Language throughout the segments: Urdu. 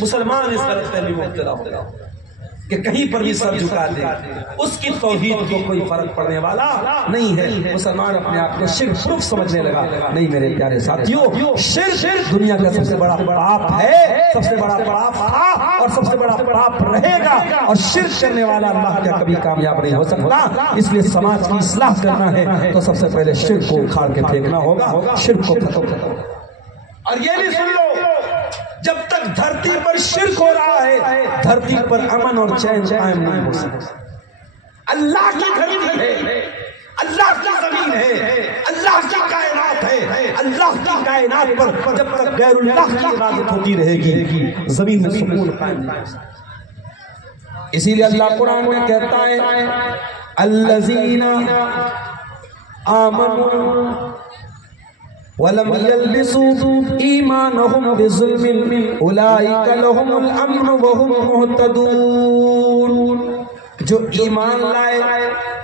مسلمان اس غلط فہمی میں مبتلا ہو کہ کہیں پر بھی سر جھکا دے، اس کی توحید کو کوئی فرق پڑنے والا نہیں ہے۔ مسلمان اپنے آپ کو شرک پروف سمجھنے لگا۔ نہیں میرے پیارے ساتھیوں، شرک دنیا کا سب سے بڑا پاپ ہے، سب سے بڑا پاپ تھا اور سب سے بڑا پاپ رہے گا، اور شرک کرنے والا اللہ کا کبھی کامیاب نہیں ہو سکتا۔ اس لیے سماج کی اصلاح کرنا ہے تو سب سے پہلے شرک کو اکھاڑ کے پھینکنا ہوگا، شرک کو ختم کرنا ہوگا۔ اور یہ بھی سن لو، جب تک دھرتی پر شرک ہو رہا ہے دھرتی پر امن اور چین قائم نہیں ہو سکتا۔ اللہ کی دھرتی ہے، اللہ کی زمین ہے، اللہ کی کائنات ہے، اللہ کی کائنات پر جب تک غیر اللہ کی عبادت ہوتی رہے گی زمین میں سکون قائم نہیں ہو سکتا۔ اسی لیے اللہ قرآن میں کہتا ہے الذین آمنوا وَلَمْ يَلْبِسُوا إِيمَانَهُمْ بِظُلْمٍ أُولَئِكَ لَهُمُ الْأَمْنُ وَهُمْ مُهْتَدُونَ۔ جو ایمان لائے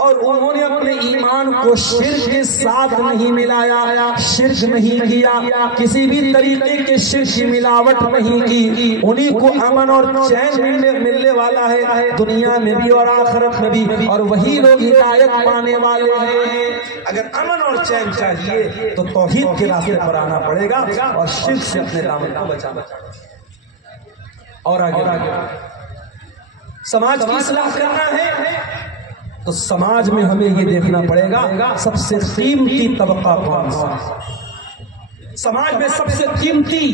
اور انہوں نے اپنے ایمان کو شرک کے ساتھ نہیں ملایا، شرک نہیں کیا، کسی بھی طریقے کے شرک کی ملاوٹ نہیں کی، انہیں کو امن اور چین ملنے والا ہے دنیا میں بھی اور آخرت میں بھی، اور وہی لوگ ہدایت پانے والے ہیں۔ اگر امن اور چین چاہیے تو توحید کے راستے پر آنا پڑے گا اور شرک سے اپنے دامن کو بچانا۔ اور آگے سماج کی اصلاح کرنا ہے تو سماج میں ہمیں یہ دیکھنا پڑے گا سب سے قیمتی طبقہ کون سا، سماج میں سب سے قیمتی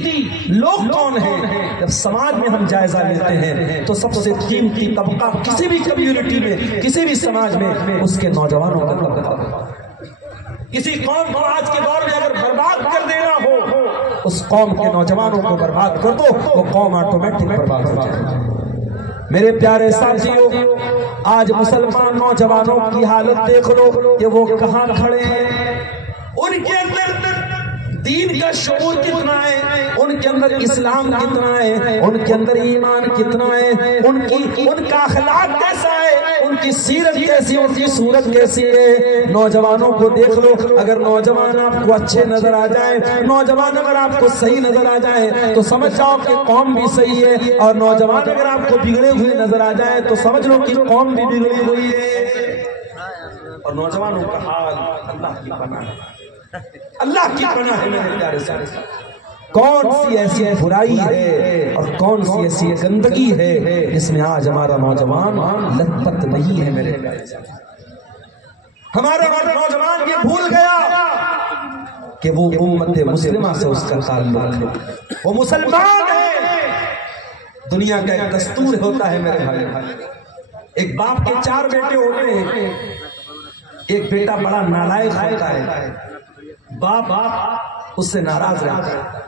لوگ کون ہیں۔ جب سماج میں ہم جائزہ لیتے ہیں تو سب سے قیمتی طبقہ کسی بھی کمیونٹی میں، کسی بھی سماج میں اس کے نوجوانوں کا طبقہ۔ کسی قوم کو آج کے دور میں اگر برباد کر دینا ہو، اس قوم کے نوجوانوں کو برباد کر دو، وہ قوم آٹومیٹک برباد ہو جائے گی۔ میرے پیارے ساتھیوں، آج مسلمان نوجوانوں کی حالت دیکھ لو کہ وہ کہاں کھڑے ہیں۔ ان کے اندر دین کا شعور کتنا ہے، ان کے اندر اسلام کتنا ہے، ان کے اندر ایمان کتنا ہے، ان کا اخلاق کیسا ہے، ان کی سیرت کیسی، ان کی صورت کیسی ہے۔ نوجوانوں کو دیکھ لو، اگر نوجوان آپ کو اچھے نظر آ جائیں، نوجوان اگر آپ کو صحیح نظر آ جائیں تو سمجھ جاؤ کہ قوم بھی صحیح ہے، اور نوجوان اگر آپ کو بگڑے ہوئے نظر آ جائیں تو سمجھ لو کہ قوم بھی بگڑی ہوئی ہے۔ اور نوجوانوں کا حال اللہ کی پناہ ہے، اللہ کی پناہ ہے میرے پیارے ساتھ۔ کون سی ایسی برائی ہے اور کون سی ایسی گندگی ہے جس میں آج ہمارا نوجوان لت پت نہیں ہے میرے پیارے ساتھ۔ ہمارا نوجوان یہ بھول گیا کہ وہ امت مسلمہ سے اس کا تعلق ہے، وہ مسلمان ہے۔ دنیا کا ایک دستور ہوتا ہے میرے بھائی، ایک باپ کے 4 بیٹے ہوتے ہیں، ایک بیٹا بڑا نالائق ہوتا ہے، باپ اس سے ناراض رہتا ہے،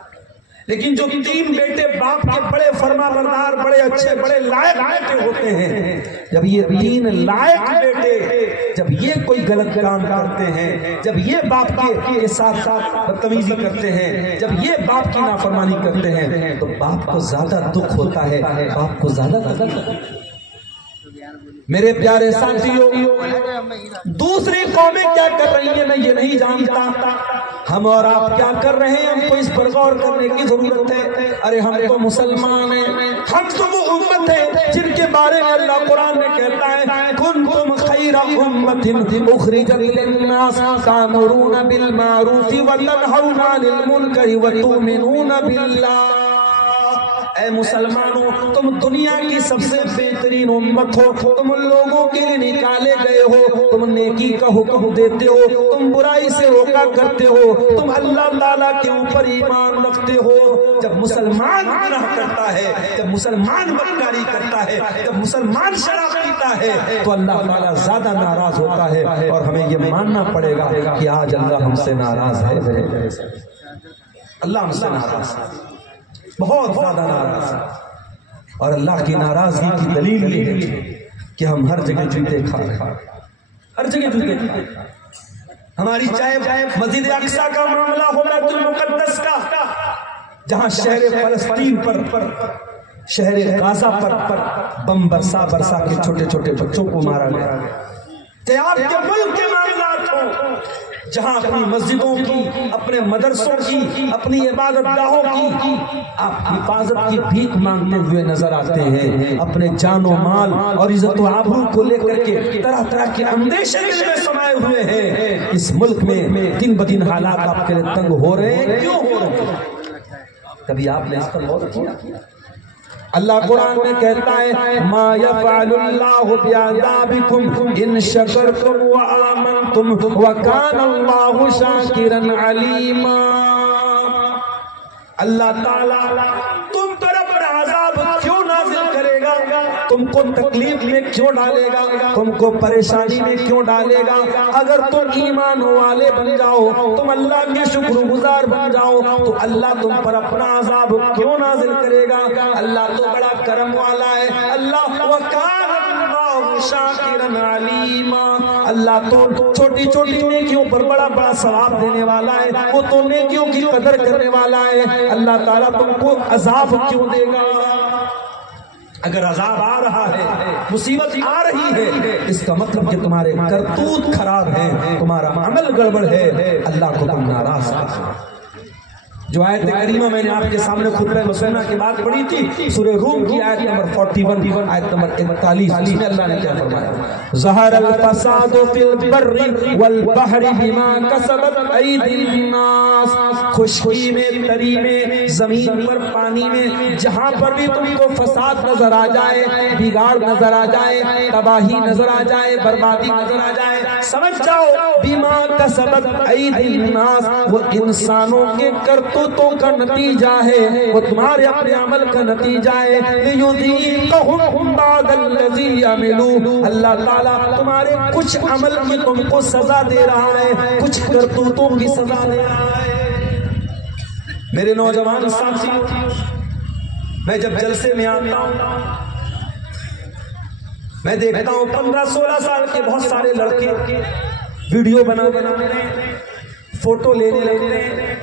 لیکن جو 3 بیٹے باپ کے بڑے فرما بردار، بڑے اچھے، بڑے لائق بیٹے ہوتے ہیں، جب یہ 3 لائق بیٹے جب یہ کوئی غلط کام کرتے ہیں، جب یہ باپ کے ساتھ ساتھ بدتمیزی کرتے ہیں، جب یہ باپ کی نافرمانی کرتے ہیں تو باپ کو زیادہ دکھ ہوتا ہے، باپ کو زیادہ تکلیف ہوتی ہے۔ میرے پیارے ساتھیوں، دوسری قومیں کیا کر رہی ہیں میں یہ نہیں جانتا، ہم اور آپ کیا کر رہے ہیں ہم کو اس پر غور کرنے کی ضرورت ہے۔ ارے ہم تو مسلمان ہیں، ہم تو وہ امت ہے جن کے بارے میں اللہ قرآن میں کہتا ہے کنتم خیر امت اخرجت للناس تأمرون بالمعروف وتنہون عن المنکر وتؤمنون باللہ۔ اے مسلمانوں، تم دنیا کی سب سے بہترین امت ہو، تم ان لوگوں کے لیے نکالے گئے ہو، تم نیکی کا حکم دیتے ہو، تم برائی سے روکا کرتے ہو، تم اللہ تعالیٰ کے اوپر ایمان رکھتے ہو۔ جب مسلمان گناہ کرتا ہے، جب مسلمان بدکاری کرتا ہے، جب مسلمان شراب پیتا ہے تو اللہ تعالیٰ زیادہ ناراض ہوتا ہے، اور ہمیں یہ ماننا پڑے گا کہ آج اللہ ہم سے ناراض ہے، اللہ ہم سے ناراض ہے، بہت زیادہ ناراض ہے۔ اور اللہ کی ناراضگی کی دلیل یہ ہے کہ ہم ہر جگہ جوتے کھا رہے ہیں، ہر جگہ جوتے کھا رہے ہیں۔ ہماری چاہے مسجد اقصیٰ کا معاملہ ہو، بیت المقدس کا، جہاں شہر فلسطین پر، شہر غازہ پر بم برسا کے چھوٹے چھوٹے بچوں کو مارا گیا، کہ آپ کے ملک کے معاملات ہوں جہاں اپنی مسجدوں کی، اپنے مدرسوں کی، اپنی عبادت گاہوں کی آپ حفاظت کی بھیک مانگتے ہوئے نظر آتے ہیں، اپنے جان و مال اور عزت و آبرو کو لے کر کے طرح طرح کے اندیشے دل میں سمائے ہوئے ہیں۔ اس ملک میں دن بدن حالات آپ کے لیے تنگ ہو رہے ہیں، کیوں ہو رہے ہیں؟ کبھی آپ نے اس پر غور کیا؟ اللہ قرآن میں کہتا ہے ما یفعل اللہ بعذابکم ان شکرتم وآمنتم وکان اللہ شاکرا علیما۔ اللہ تعالیٰ تم پر اپنا عذاب کیوں نازل کرے گا، تم کو تکلیف میں کیوں ڈالے گا، تم کو پریشانی میں کیوں ڈالے گا؟ اگر تم ایمان والے بن جاؤ، تم اللہ کے شکر گزار بن جاؤ تو اللہ تم پر اپنا عذاب کیوں نازل کرے گا؟ اللہ تو بڑا کرم والا ہے، اللہ وکان اللہ شاکرا علیما، اللہ تو چھوٹی چھوٹی نیکیوں پر بڑا بڑا ثواب دینے والا ہے، وہ تو نیکیوں کی قدر کرنے والا ہے۔ اللہ تعالیٰ تم کو عذاب کیوں دے گا؟ اگر عذاب آ رہا ہے، مصیبت آ رہی ہے، اس کا مطلب کہ تمہارے کرتوت خراب ہے، تمہارا عمل گڑبڑ ہے، اللہ کو تم ناراض کرو۔ جو آیت کریمہ میں نے آپ کے سامنے خطبہ مسنہ کی بات پڑھی تھی، سورہ روم کی آیت نمبر 41، آیت نمبر 41، اس میں اللہ نے کیا فرمایا؟ ظہر الفساد فی البر والبحر بما کسبت ایدی الناس، خشکی میں، تری میں، زمین پر، پانی میں، جہاں پر بھی تم کو فساد نظر آ جائے، بگاڑ نظر آ جائے، تباہی نظر آ جائے، بربادی نظر آ جائے، سمجھ جاؤ بما کسبت ایدی الناس، وہ انسانوں کے کرتوتوں کا نتیجہ ہے، وہ تمہارے اپنے عمل کا نتیجہ ہے۔ لیذیقہم بعض الذی عملوا، اللہ تعالیٰ تمہارے کچھ عمل کی تم کو سزا دے رہا ہے، کچھ کرتوتوں کی سزا دے رہا ہے۔ میرے نوجوان ساتھی، میں جب جلسے میں آتا ہوں میں دیکھتا ہوں 15-16 سال کے بہت سارے لڑکے ویڈیو بنانے لگتے ہیں، فوٹو لینے لگتے ہیں۔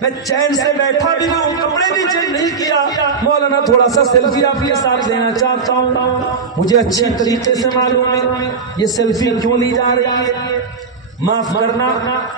میں چین سے بیٹھا بھی ہوں، کپڑے بھی چینج نہیں کیا، مولانا تھوڑا سا سیلفی آپ کے ساتھ لینا چاہتا ہوں۔ مجھے اچھی طریقے سے معلوم ہے یہ سیلفی کیوں لی جا رہی ہے۔ معاف کرنا،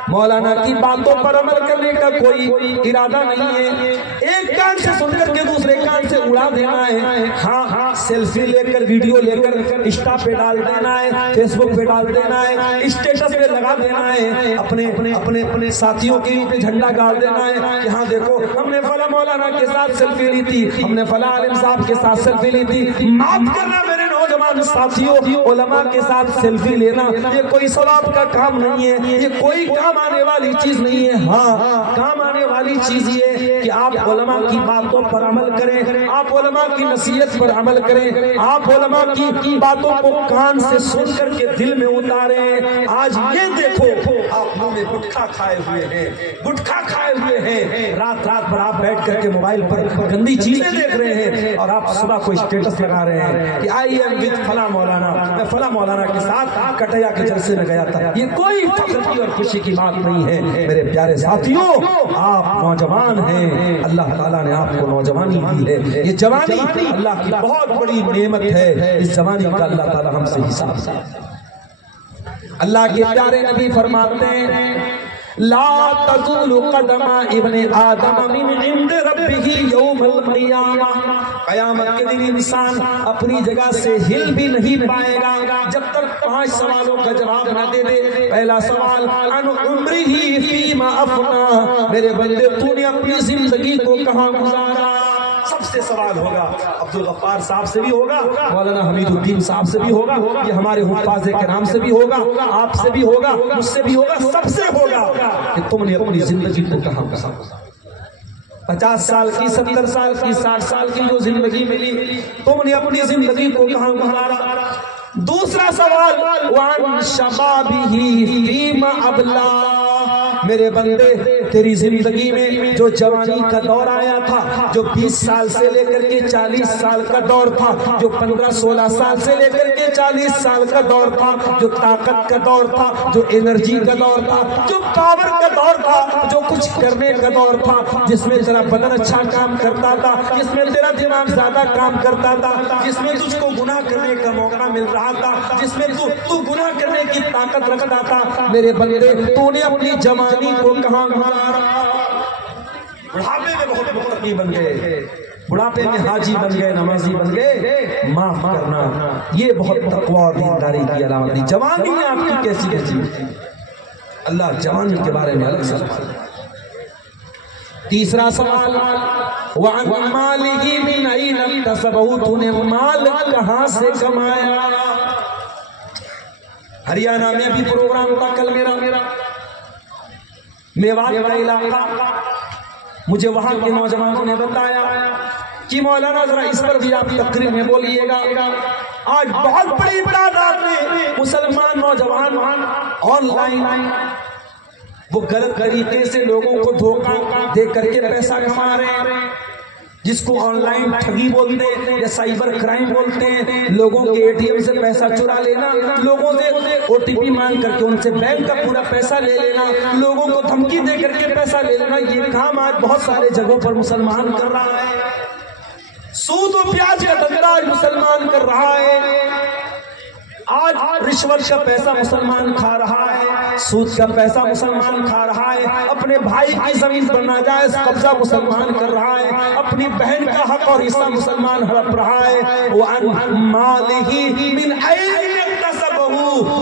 مولانا کی باتوں پر عمل کرنے کا کوئی ارادہ نہیں ہے، ایک کان سے سن کر کے دوسرے کان سے اڑا دینا ہے۔ ہاں سیلفی لے کر، ویڈیو لے کر انسٹا پہ ڈال دینا ہے، فیس بک پہ ڈال دینا ہے، اسٹیٹس پہ لگا دینا ہے، اپنے ساتھیوں کے اوپر جھنڈا گاڑ دینا ہے کہ ہاں دیکھو ہم نے فلاں مولانا کے ساتھ سیلفی لی تھی، ہم نے فلاں عالم صاحب کے ساتھ سیلفی لی تھی۔ معاف کرنا میرے نوجوان ساتھیوں، علماء کے ساتھ سیلفی لینا یہ کوئی ثواب کا کام نہیں ہے، یہ کوئی کام آنے والی چیز نہیں ہے۔ ہاں کام آنے والی چیز یہ کہ آپ علماء کی باتوں پر عمل کریں، آپ علماء کی نصیحت پر عمل کریں، آپ علماء کی باتوں کو کان سے سن کر کے دل میں اتاریں۔ آج یہ دیکھو آپ منہ میں گٹکھا کھائے ہوئے ہیں، گٹکھا کھائے ہوئے ہیں، رات بھر آپ بیٹھ کر کے موبائل پر گندی چیزیں دیکھ رہے ہیں، اور آپ صبح کوئی اسٹیٹس لگا رہے ہیں کہ آئی ایم وتھ فلاں مولانا، میں فلاں مولانا کے ساتھ کٹیا کے جلسے میں گیا تھا۔ یہ کوئی فخر کی اور خوشی کی بات نہیں ہے میرے پیارے ساتھیوں۔ آپ نوجوان ہیں، اللہ تعالیٰ نے آپ کو نوجوانی دی ہے، یہ جوانی اللہ کی بہت بڑی نعمت ہے، اس جوانی کا اللہ تعالیٰ ہم سے حساب۔ اللہ کے پیارے نبی فرماتے ہیں لا تزول قدم ابن آدم من عند ربہ یوم القیامہ، قیامت کے دن انسان اپنی جگہ سے ہل بھی نہیں پائے گا جب تک 5 سوالوں کا جواب نہ دے دے۔ پہلا سوال عن عمرہ فیما افنا، میرے بندے تو نے اپنی زندگی کو کہاں گزارا؟ سب سے سوال ہوگا، عبدالغفار صاحب سے بھی ہوگا، مولانا حمید الدین صاحب سے بھی ہوگا، یہ ہمارے حفاظ کرام سے بھی ہوگا، آپ سے بھی ہوگا، مجھ سے بھی ہوگا، سب سے ہوگا کہ تم نے اپنی زندگی کو کہاں گزارا۔ 50 سال کی، 70 سال کی، 60 سال کی جو زندگی ملی، تم نے اپنی زندگی کو کہاں گزارا؟ دوسرا سوال وعن شبابہ فیما ابلا، میرے بندے تیری زندگی میں جو جوانی کا دور آیا تھا، جو 20 سال سے لے کر کے 40 سال کا دور تھا، جو 15-16 سال سے لے کر کے 40 سال کا دور تھا، جو طاقت کا دور تھا، جو انرجی کا دور تھا، جو پاور کا دور تھا، جو کچھ کرنے کا دور تھا، جس میں تیرا بدن اچھا کام کرتا تھا، جس میں تیرا دماغ زیادہ کام کرتا تھا، جس میں تجھ کو گناہ کرنے کا موقع مل رہا تھا، جس میں تو گناہ کرنے کی طاقت رکھتا تھا، میرے بندے تو نے اپنی جوانی کو کہاں گزارا؟ بڑھاپے میں بہت متقی بن گئے، بڑھاپے میں حاجی بن گئے، نمازی بن گئے، معاف کرنا یہ بہت تقوی اور دینداری کی علامت ہے۔ جوانی میں آپ کی کیسی گزری؟ اللہ جوانی کے بارے میں الگ سے فرماتا ہے۔ تیسرا سوال، وَعَنْ مَالِهِ مِنْ أَيْنَ اكْتَسَبَهُ، تو نے مال کہاں سے کمایا؟ ہریانہ میں بھی پروگرام تھا کل میرا، میوات کا علاقہ، مجھے وہاں کے نوجوانوں نے بتایا کہ مولانا ذرا اس پر بھی آپ تقریر میں بولیے گا، آج بہت بڑی تعداد میں مسلمان نوجوان آن لائن وہ غلط طریقے سے لوگوں کو دھوکہ دے کر کے پیسہ کما رہے ہیں، جس کو آن لائن ٹھگی بولتے ہیں یا سائبر کرائم بولتے ہیں، لوگوں کے اے ٹی ایم سے پیسہ چرا لینا، لوگوں سے او ٹی پی مانگ کر کے ان سے بینک کا پورا پیسہ لے لینا، لوگوں کو دھمکی دے کر کے پیسہ لے لینا، یہ کام آج بہت سارے جگہوں پر مسلمان کر رہا ہے۔ سود و پیاز کا دھندا آج مسلمان کر رہا ہے، آج رشوت کا پیسہ مسلمان کھا رہا ہے، سود کا پیسہ مسلمان کھا رہا ہے، اپنے بھائی کی زمین پر ناجائز قبضہ مسلمان کر رہا ہے، اپنی بہن کا حق اور حصہ مسلمان ہڑپ رہا ہے۔ وَعَنْ مَالِهِ مِنْ أَيْنَ اكْتَسَبَهُ،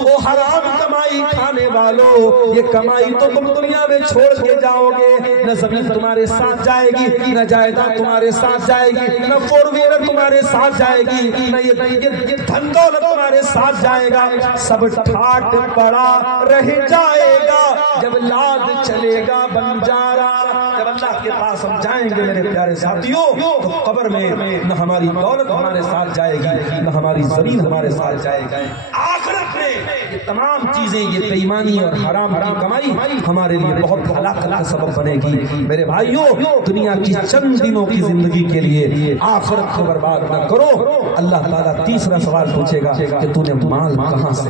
وہ حرام کمائی کھانے والوں، یہ کمائی تو تم دنیا میں چھوڑ کے جاؤ گے، نہ زمین تمہارے ساتھ جائے گی، نہ جائیداد تمہارے ساتھ جائے گی، نہ فور ویلر تمہارے ساتھ جائے گی، نہ یہ دھن دولت تمہارے ساتھ جائے گا، سب ٹھاٹ پڑا رہ جائے گا، جب لاد چلے گا بنجارا۔ جب اللہ کے پاس ہم جائیں گے میرے پیارے ساتھیوں، تو قبر میں نہ ہماری دولت ہمارے ساتھ جائے گی، نہ ہماری زمین ہمارے ساتھ جائے گی، آخرت میں یہ تمام چیزیں، یہ بے ایمانی اور حرام کی کمائی ہمارے لیے بہت ہلاکت کا سبب بنے گی۔ میرے بھائیوں، دنیا کی چند دنوں کی زندگی کے لیے آخرت کو برباد نہ کرو۔ اللہ تعالیٰ تیسرا سوال پوچھے گا کہ تو نے مال کہاں سے؟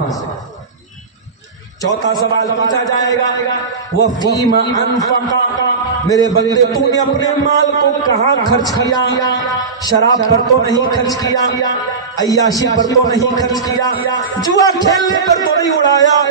چوتھا سوال پوچھا جائے گا، وَفِيمَ أَنْفَقَ، میرے بندے تو نے اپنے مال کو کہاں خرچ کیا؟ شراب پر تو نہیں خرچ کیا، عیاشی پر تو نہیں خرچ کیا، جوا کھیلنے پر تو نہیں اڑایا،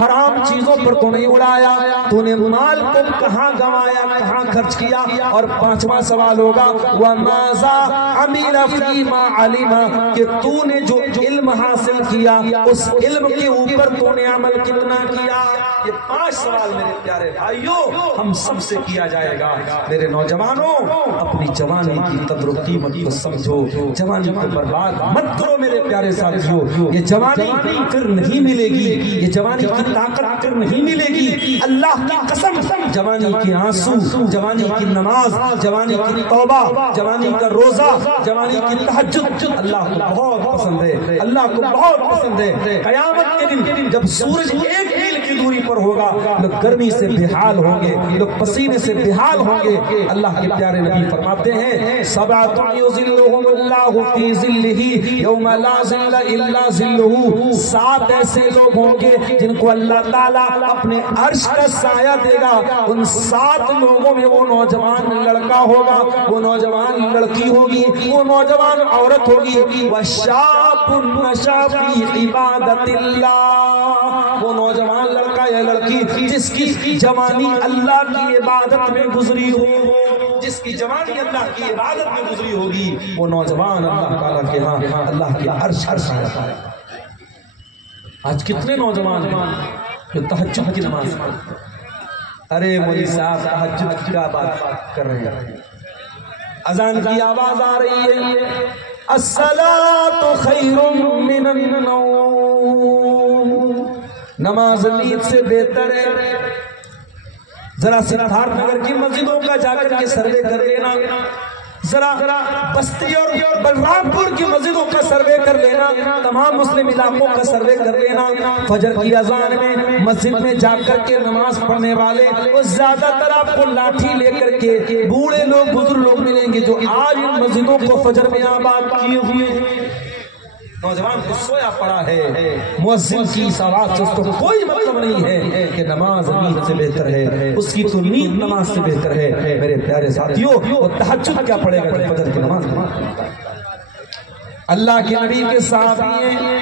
حرام چیزوں پر تو نہیں اڑایا، تو نے مال کو کہاں گنوایا، کہاں خرچ کیا؟ اور پانچواں سوال ہوگا، وَمَاذَا عَمِلَ فِي مَا عَلِمَ، کہ تو نے جو علم حاصل کیا اس علم کے اوپر تو نے عمل کتنا کیا؟ یہ 5 سوال میرے پیارے بھائیوں ہم سب سے کیا جائے گا۔ میرے نوجوانوں، اپنی جوانی کی قدر و قیمت کو سمجھو، جوانی کو برباد مت کرو میرے پیارے ساتھیوں۔ یہ جوانی پھر نہیں ملے گی، یہ جوانی کی طاقت پھر نہیں ملے گی، اللہ کی قسم، جوانی کی آنسو، جوانی کی نماز، جوانی کی توبہ، جوانی کا روزہ، جوانی کی تہجد اللہ کو بہت پسند ہے، اللہ کو بہت پسند ہے۔ قیامت کے دن جب سورج 1 میل کی دوری پر ہوگا، لوگ گرمی سے بحال ہوں گے، لوگ پسینے سے بحال ہوں گے۔ اللہ کے پیارے نبی فرماتے ہیں، سبعۃ یظلھم اللہ فی ظلہ یوم لا ظل الا ظلہ، 7 ایسے لوگ ہوں گے جن کو اللہ تعالیٰ اپنے عرش کا سایہ دے گا۔ ان 7 لوگوں میں وہ نوجوان لڑکا ہوگا، وہ نوجوان لڑکی ہوگی، وہ نوجوان عورت ہوگی، وشاب نشأ فی عبادت اللہ، وہ نوجوان لڑکا یا لڑکی جس کی جوانی اللہ کی عبادت میں گزری ہو، جس کی جوانی اللہ کی عبادت میں گزری ہوگی، وہ نوجوان اللہ تعالیٰ کے ہاں اللہ کے عرش کا سایہ پائے گا۔ آج کتنے نوجوان ہیں جو تہجد کی نماز پڑھتے ہیں؟ ارے مولوی صاحب تہجد کی کیا بات کر رہے ہیں؟ اذان کی آواز آ رہی ہے، الصلاۃ خیر من النوم، نماز نیند سے بہتر ہے۔ ذرا سدھارتھ نگر کی مسجدوں کا جا کر کے سروے کر لینا، ذرا بستی اور بلرامپور کی مسجدوں کا سروے کر لینا، تمام مسلم علاقوں کا سروے کر لینا، فجر کی اذان میں مسجد میں جا کر کے نماز پڑھنے والے وہ زیادہ تر آپ کو لاٹھی لے کر کے بوڑھے لوگ بزرگ لوگ ملیں گے جو آج ان مسجدوں کو فجر میں آباد کیے ہوئے ہیں۔ نوجوان کو سویا پڑا ہے، مؤذن کی اس آواز سے اس کو کوئی مطلب نہیں ہے کہ نماز نیند سے بہتر ہے، اس کی تو نیند نماز سے بہتر ہے۔ میرے پیارے ساتھیوں، وہ تہجد کیا پڑھے گا کہ فجر کی نماز پڑھتا ہے۔ اللہ کے نبی کے صحابی ہیں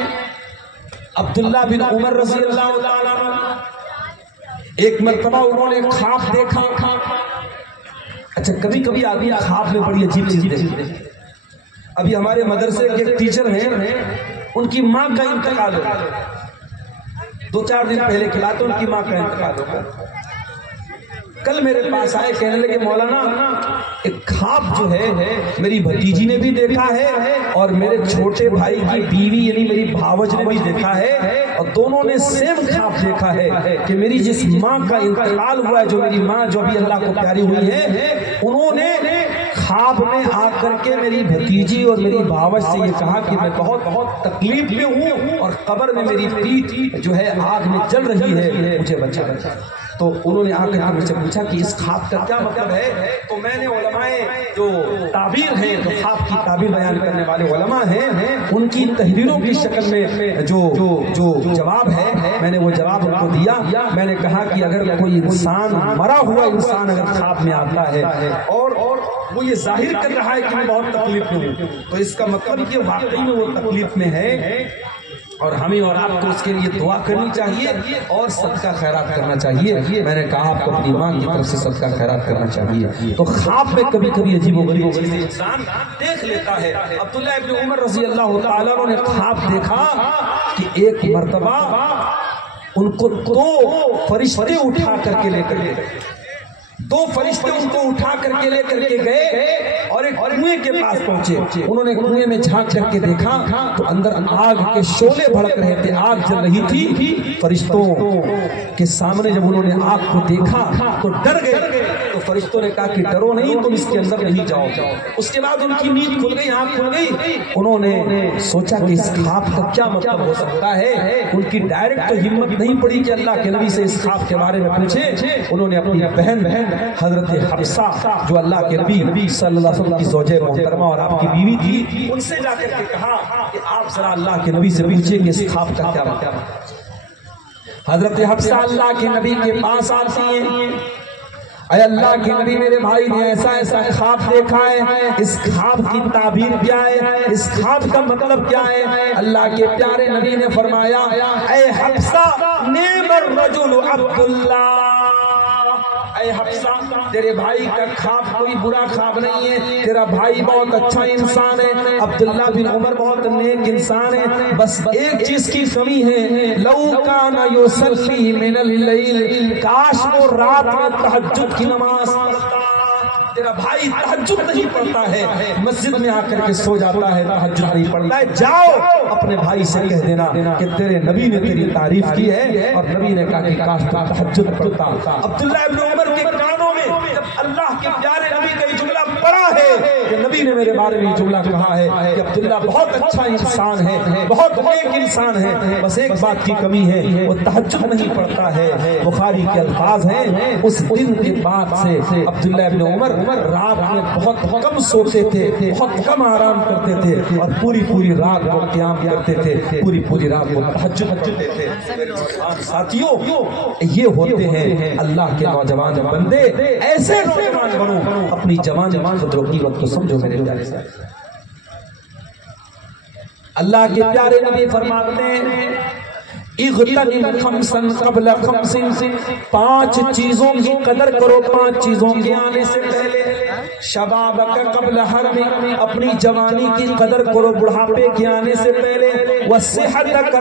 عبداللہ بن عمر رضی اللہ تعالیٰ عنہ، ایک مرتبہ انہوں نے خواب دیکھا۔ اچھا، کبھی کبھی آدمی خواب میں بڑی عجیب چیز دیکھتے ہیں۔ ابھی ہمارے مدرسے کے ایک ٹیچر ہیں، ان کی ماں کا انتقال ہوا، 2-4 دن پہلے کھلاتے ان کی ماں کا انتقال ہوا۔ کل میرے پاس آئے، کہنے لگے مولانا ایک خواب جو ہے میری بھتیجی نے بھی دیکھا ہے اور میرے چھوٹے بھائی کی بیوی یعنی میری بھاوج نے بھی دیکھا ہے، اور دونوں نے سیم خواب دیکھا ہے کہ میری جس ماں کا انتقال ہوا ہے، جو میری ماں جو بھی اللہ کو پیاری ہوئی ہے، انہوں نے خواب میں آ کر کے میری بھتیجی اور میری بھاوج سے یہ کہا کہ میں بہت بہت تکلیف میں ہوں اور قبر میں میری پیٹھ جو ہے آگ میں جل رہی ہے، مجھے بچا۔ تو انہوں نے آ کر مجھ سے پوچھا کہ اس خواب کا کیا مطلب ہے؟ تو میں نے علماء جو تعبیر ہیں، جو خواب کی تعبیر بیان کرنے والے علماء ہیں، ان کی تحریروں کی شکل میں جو جواب ہے، میں نے وہ جواب ان کو دیا۔ میں نے کہا کہ اگر کوئی انسان، مرا ہوا انسان اگر خواب میں آتا ہے اور وہ یہ ظاہر کر رہا ہے کہ میں بہت تکلیف میں ہوں، تو اس کا مطلب کہ واقعی میں وہ تکلیف میں ہے، اور ہمیں اور آپ کو اس کے لیے دعا کرنی چاہیے اور صدقہ خیرات کرنا چاہیے۔ میں نے کہا آپ کو اپنی ماں کی طرف سے صدقہ خیرات کرنا چاہیے۔ تو خواب میں کبھی کبھی عجیب و غریب چیزیں انسان دیکھ لیتا ہے۔ عبداللہ ابن عمر رضی اللہ تعالیٰ عنہ نے خواب دیکھا کہ ایک مرتبہ ان کو 2 فرشتے اٹھا کر کے لے کر گئے، 2 فرشتے ان کو اٹھا کر کے لے کر کے گئے اور ایک کنویں کے پاس پہنچے۔ انہوں نے کنویں میں جھانک کر کے دیکھا تو اندر آگ کے شعلے بھڑک رہے تھے، آگ جل رہی تھی۔ فرشتوں کے سامنے جب انہوں نے آگ کو دیکھا تو ڈر گئے، تو فرشتوں نے کہا کہ ڈرو نہیں، تم اس کے اندر نہیں جاؤ۔ اس کے بعد ان کی نیند کھل گئی، آنکھ کھل گئی۔ انہوں نے سوچا کہ اس خواب کا کیا مطلب ہو سکتا ہے۔ ان کی ڈائریکٹ تو ہمت نہیں پڑی کہ اللہ کے نبی سے اس خواب کے بارے میں پوچھے۔ انہوں نے اپنی بہن حضرت حفصہ جو اللہ کے نبی صلی اللہ علیہ وسلم کی زوجہ محترمہ اور آپ کی بیوی تھی، ان سے جا کر کے کہا کہ آپ ذرا اللہ کے نبی سے پوچھیں کہ اس خواب کا کیا مطلب ہے۔ حضرت حفصہ اللہ کے نبی کے پاس آتی ہیں، اے اللہ کے نبی میرے بھائی نے ایسا ایسا خواب دیکھا ہے، اس خواب کی تعبیر کیا ہے، اس خواب کا مطلب کیا ہے؟ اللہ کے پیارے نبی نے فرمایا، اے حفصہ نعم الرجل عبداللہ، اے حفصہ تیرے بھائی کا خواب کوئی برا خواب نہیں ہے، تیرا بھائی بہت اچھا انسان ہے، عبداللہ بن عمر بہت نیک انسان ہے، بس ایک چیز کی کمی ہے، لو کان یصلی من اللیل، کاش وہ رات میں تہجد کی نماز پڑھتا۔ تیرا بھائی تہجد نہیں پڑھتا ہے، مسجد میں آ کر کے سو جاتا ہے، تہجد نہیں پڑھتا ہے۔ جاؤ اپنے بھائی سے کہہ دینا کہ تیرے نبی نے تیری تعریف کی ہے اور نبی نے کہا کہ کاش تو تہجد پڑھتا۔ عبداللہ ابن عمر کے کانوں میں جب اللہ کے پیارے نبی کا یہ جملہ پڑا ہے کہ نبی نے میرے بارے میں یہ جملہ کہا ہے کہ عبداللہ بہت اچھا انسان ہے، بہت نیک انسان ہے، بس ایک بات کی کمی ہے، وہ تہجد نہیں پڑھتا ہے۔ بخاری کے الفاظ ہیں، اس دن کے بعد سے عبداللہ ابن عمر رات میں بہت کم سوتے تھے، بہت کم آرام کرتے تھے اور پوری رات کو قیام کرتے تھے، پوری رات کو تہجد کرتے تھے۔ ساتھیوں، یہ ہوتے ہیں اللہ کے نوجوان بندے، ایسے نوجوان بنو، اپنی جوانی کو قیمت کو سمجھو میرے پیارے ساتھ۔ اللہ کے پیارے نبی فرماتے ہیں، اغتنم خمسا قبل خمس، 5 چیزوں کی قدر کرو 5 چیزوں کے آنے سے پہلے۔ شبابک قبل حرم، اپنی جوانی کی قدر کرو بڑھاپے کے آنے سے پہلے۔ وصحتک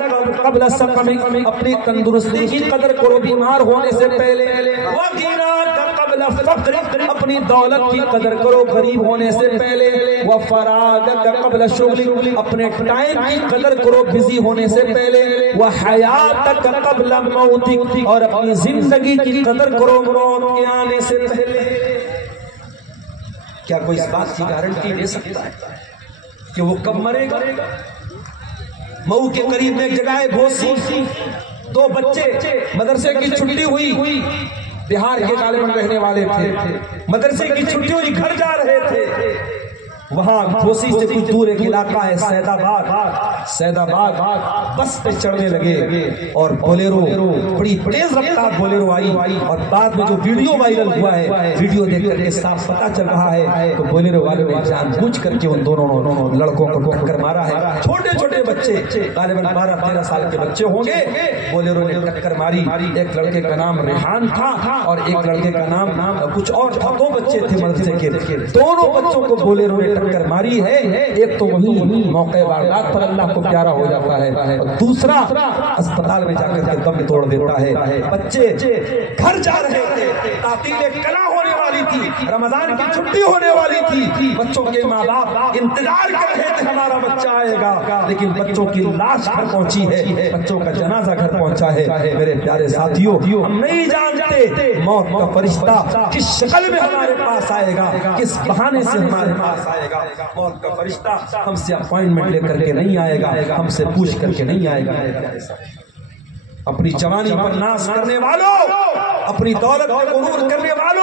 قبل سقم، اپنی تندرستی کی قدر کرو بیمار ہونے سے پہلے۔ وغناک قبل فقر، اپنی دولت کی قدر کرو غریب ہونے سے پہلے۔ وفراغک قبل شغل، اپنے ٹائم کی قدر کرو بزی ہونے سے پہلے۔ وحیاتک قبل موتک، اور اپنی زندگی کی قدر کرو موت کے آنے سے پہلے۔ کیا کوئی اس بات کی گارنٹی دے سکتا ہے کہ وہ کب مرے گا؟ مئو کے قریب میں ایک جگہ ہے گھوسی، 2 بچے مدرسے کی چھٹی ہوئی، بہار کے غالباً رہنے والے تھے، مدرسے کی چھٹی ہوئی، گھر جا رہے تھے، وہاں گھوسی سے کچھ دور ایک علاقہ ہے سید آباد، بس پہ چڑھنے لگے اور بولیرو، بڑی تیز رفتار بولیرو آئی، اور بعد میں جو ویڈیو وائرل ہوا ہے، ویڈیو دیکھ کر کے صاف پتہ چل رہا ہے تو بولیرو والوں نے جان بوجھ کر کے ان دونوں لڑکوں کو ٹکر مارا ہے۔ چھوٹے چھوٹے بچے، غالباً 12-13 سال کے بچے ہوں گے، بولیرو نے ٹکر ماری۔ ایک لڑکے کا نام ریحان تھا اور ایک لڑکے کا نام کچھ اور تھا، 2 بچے تھے مدرسے کے، دونوں بچوں کو بولیرو نے ٹکر ماری ہے۔ ایک تو وہی موقع واردات پر اللہ کو پیارا ہو جاتا ہے، اور دوسرا اسپتال میں جا کر کے دم توڑ دیتا ہے۔ بچے گھر جا رہے تھے، تعطیل کلا ہونے والی تھی، رمضان کی چھٹی ہونے والی تھی، بچوں کے ماں باپ انتظار کر رہے تھے ہمارا بچہ آئے گا، لیکن بچوں کی لاش گھر پہنچی ہے، بچوں کا جنازہ گھر پہنچا ہے۔ میرے پیارے ساتھیوں، ہم نہیں جانتے موت کا فرشتہ کس شکل میں ہمارے پاس آئے گا، کس بہانے سے ہمارے پاس آئے گا۔ موت کا فرشتہ ہم سے اپوائنٹمنٹ لے کر کے نہیں آئے گا، ہم سے پوچھ کر کے نہیں آئے گا۔ اپنی جوانی پر ناز کرنے والوں، اپنی دولت پر غرور کرنے والوں،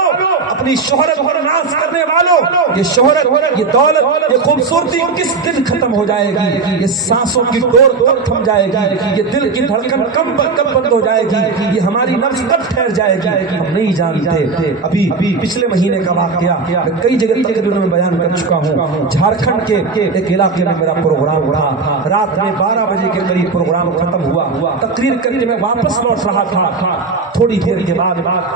اپنی شہرت پر ناز کرنے والوں، یہ شہرت، یہ دولت، یہ خوبصورتی کس دن ختم ہو جائے گی؟ یہ سانسوں کی ڈور کب تھم جائے گی؟ یہ دل کی دھڑکن کب بند ہو جائے گی؟ یہ ہماری نفس کب ٹھہر جائے گی؟ ہم نہیں جانتے۔ ابھی پچھلے مہینے کا واقعہ کئی جگہ تقریباً میں بیان کر چکا ہوں۔ جھارکھنڈ کے ایک علاقے میں میرا پروگرام تھا، رات میں 12 بجے کے قریب پروگرام ختم ہوا، تقریر کر کے میں واپس لوٹ رہا تھا، تھوڑی دیر کے بعد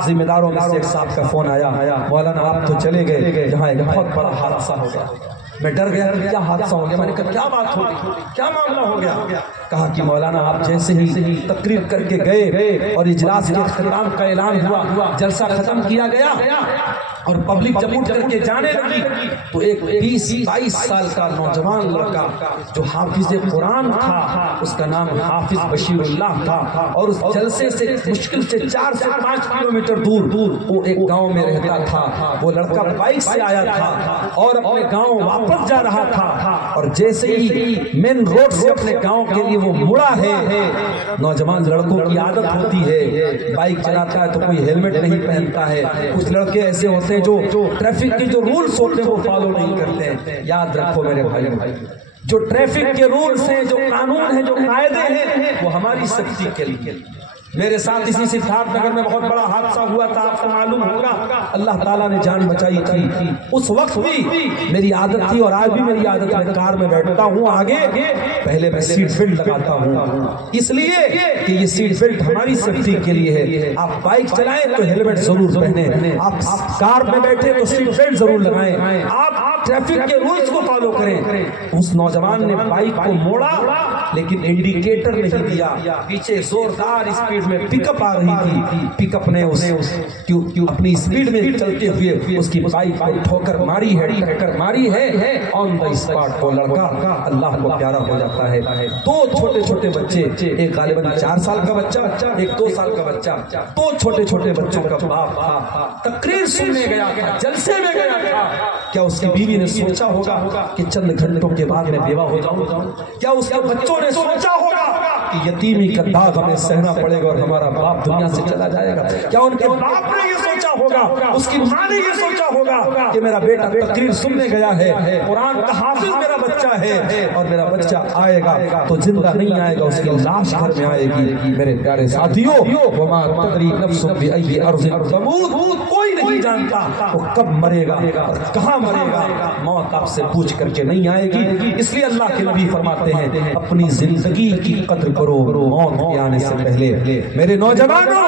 ذمہ داروں میں سے ایک صاحب کا فون آیا، مولانا آپ تو چلے گئے، جہاں ایک بہت بڑا حادثہ ہو گیا۔ میں ڈر گیا کہ کیا حادثہ ہو گیا، میں نے کہا کیا بات ہوگی، کیا معاملہ ہو گیا؟ کہا کہ مولانا آپ جیسے ہی تقریر کر کے گئے اور اجلاس کے اختتام کا اعلان ہوا، جلسہ ختم کیا گیا اور پبلک جب اٹھ کر کے جانے لگی تو ایک 20-22 سال کا نوجوان لڑکا جو حافظ قرآن تھا، اس کا نام حافظ بشیر اللہ تھا، اور اس جلسے سے مشکل سے 4 سے 5 کلومیٹر دور وہ ایک گاؤں میں رہتا تھا۔ وہ لڑکا بائک سے آیا تھا اور اپنے گاؤں واپس جا رہا تھا، اور جیسے ہی مین روڈ سے اپنے گاؤں کے لیے وہ مڑا ہے، نوجوان لڑکوں کی عادت ہوتی ہے، بائک چلاتا ہے تو کوئی ہیلمٹ نہیں پہنتا ہے، کچھ لڑکے ایسے ہوتے ہیں جو ٹریفک کے جو رولز ہوتے ہیں وہ فالو نہیں کرتے ہیں۔ یاد رکھو میرے بھائی، جو ٹریفک کے رولز ہیں، جو قانون ہیں، جو قاعدے ہیں، وہ ہماری سیفٹی کے لیے۔ میرے ساتھ اسی سدھارتھ نگر میں بہت بڑا حادثہ ہوا تھا، آپ کو معلوم ہوگا، اللہ تعالیٰ نے جان بچائی تھی۔ اس وقت بھی میری عادت تھی اور آج بھی میری عادت ہے، کار میں بیٹھتا ہوں آگے پہلے میں سیٹ بیلٹ لگاتا ہوں، اس لیے کہ یہ سیٹ بیلٹ ہماری سیفٹی کے لیے ہے۔ آپ بائک چلائیں تو ہیلمٹ ضرور پہنیں، آپ کار میں بیٹھے تو سیٹ بیلٹ ضرور لگائیں، آپ ٹریفک کے رولز کو فالو کریں۔ اس نوجوان نے بائک کو موڑا لیکن انڈیکیٹر نہیں دیا، پیچھے زوردار اسپیڈ میں پک اپ آ رہی تھی، پک اپ نے اپنی اسپیڈ میں چلتے ہوئے اس کی بائک کو ٹھوکر ماری ہے، ٹکر ماری ہے، آن دا اسپاٹ وہ لڑکا اللہ کو پیارا ہو جاتا ہے۔ 2 چھوٹے چھوٹے بچے، ایک غالباً 4 سال کا بچہ، ایک 2 سال کا بچہ، 2 چھوٹے چھوٹے بچوں کا باپ تھا، تقریر سننے گیا تھا، جلسے میں گیا تھا۔ کیا اس کی بیوی نے سوچا ہوگا کہ چند گھنٹوں کے بعد میں بیوہ ہو جاؤں؟ کیا اس کے بچوں نے سوچا ہوگا کہ یتیمی کا داغ ہمیں سہنا پڑے گا اور ہمارا باپ دنیا سے چلا جائے گا؟ کیا ان کے باپ نے یہ سوچا ہوگا، اس کی ماں نے یہ سوچا ہوگا کہ میرا بیٹا تقریر سننے گیا ہے، قرآن کا حافظ میرا بچہ ہے اور میرا بچہ آئے گا تو زندہ نہیں آئے گا، اس کی لاش گھر میں آئے گی۔ میرے پیارے ساتھیوں، وما تدری نفس بأی ارض تموت، کوئی نہیں جانتا وہ کب مرے گا اور کہاں مرے گا، موت آپ سے پوچھ کر کے نہیں آئے گی۔ اس لیے اللہ کے نبی فرماتے ہیں اپنی زندگی کی قدر کرو موت کے آنے سے پہلے۔ میرے نوجوانوں،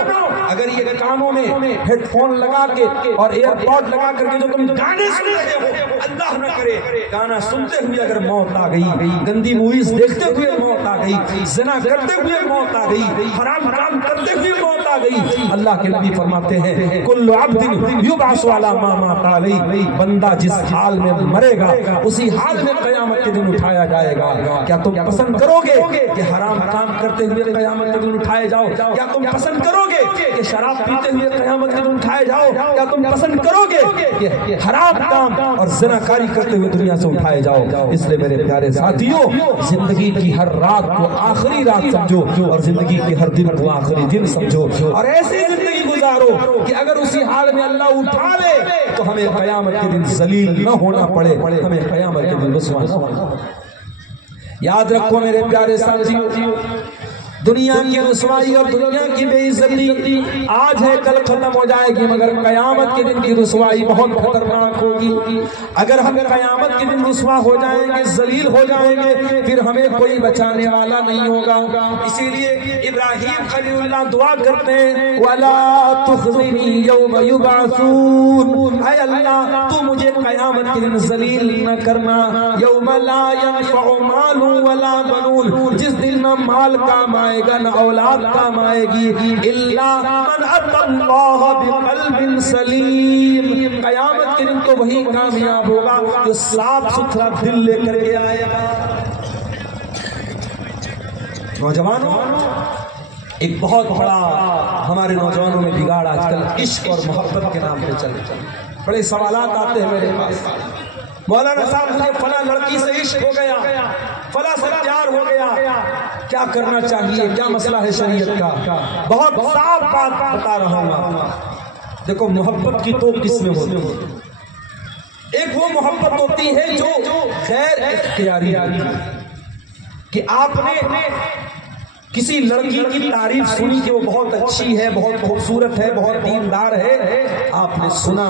اگر یہ کانوں میں ہیڈ فون لگا کے اور ایئر پوڈ لگا کر کے جو تم گانے سن رہے ہو، اللہ نہ کرے گانا سنتے ہوئے اگر موت آ گئی، گندی موویز دیکھتے ہوئے موت آ گئی، زنا کرتے ہوئے موت آ گئی، حرام کام کرتے ہوئے موت آ گئی، اللہ کے نبی فرماتے ہیں کل عبد یبعث علی ما مات علیہ، بندہ جس حال میں مرے گا اسی حال میں قیامت کے دن اٹھایا جائے گا۔ کیا تم پسند کرو گے کہ حرام کام کرتے ہوئے قیامت کے دن اٹھائے جاؤ؟ کیا تم پسند کرو گے کہ شراب پیتے ہوئے قیامت کے دن اٹھائے جاؤ، کیا تم پسند کرو گے کہ حرام کام اور زناکاری کرتے ہوئے دنیا سے اٹھائے جاؤ؟ اس لیے میرے پیارے ساتھیوں، زندگی کی ہر رات کو آخری رات سمجھو اور زندگی کی ہر دن کو آخری دن سمجھو، اور ایسی زندگی گزارو کہ اگر اسی حال میں اللہ اٹھا لے تو ہمیں قیامت کے دن ذلیل نہ ہونا پڑے، ہمیں قیامت کے دن رسوا نہ ہونا پڑے۔ یاد رکھو میرے پیارے ساتھیوں، دنیا کی رسوائی اور دنیا کی بے عزتی آج ہے کل ختم ہو جائے گی، مگر قیامت کے دن کی رسوائی بہت خطرناک ہوگی۔ اگر ہم قیامت کے دن رسوا ہو جائیں گے، ذلیل ہو جائیں گے، پھر ہمیں کوئی بچانے والا نہیں ہوگا۔ اسی لیے ابراہیم خلیل اللہ دعا کرتے ہیں، وَلَا تُخْزِنِي يَوْمَ يُبْعَثُونَ، اے اللہ تو مجھے قیامت کے دن ذلیل نہ کرنا۔ يَوْمَ لَا يَنفَعُ مَالٌ وَلَا بَنُونَ، جس دن نہ مال کام آئے گا نہ اولاد کام آئے گی، الا من اتى اللہ بقلب سلیم، قیامت کے دن تو وہی کامیاب ہوگا جو صاف ستھرا دل لے کر کے آئے گا۔ نوجوانوں، ایک بہت بڑا ہمارے نوجوانوں میں بگاڑ آج کل عشق اور محبت کے نام پہ چل بڑے سوالات آتے ہیں میرے پاس، مولانا صاحب مجھے فلاں لڑکی سے عشق ہو گیا، فلاں سے پیار ہو گیا، کیا کرنا چاہیے، کیا مسئلہ ہے شریعت کا؟ بہت صاف بات بتا رہا ہوں۔ دیکھو، محبت کی دو قسمیں ہوتی ہیں۔ ایک وہ محبت ہوتی ہے جو غیر اختیاری، کہ آپ نے کسی لڑکی کی تعریف سنی کہ وہ بہت اچھی ہے، بہت خوبصورت ہے، بہت دیندار ہے، آپ نے سنا،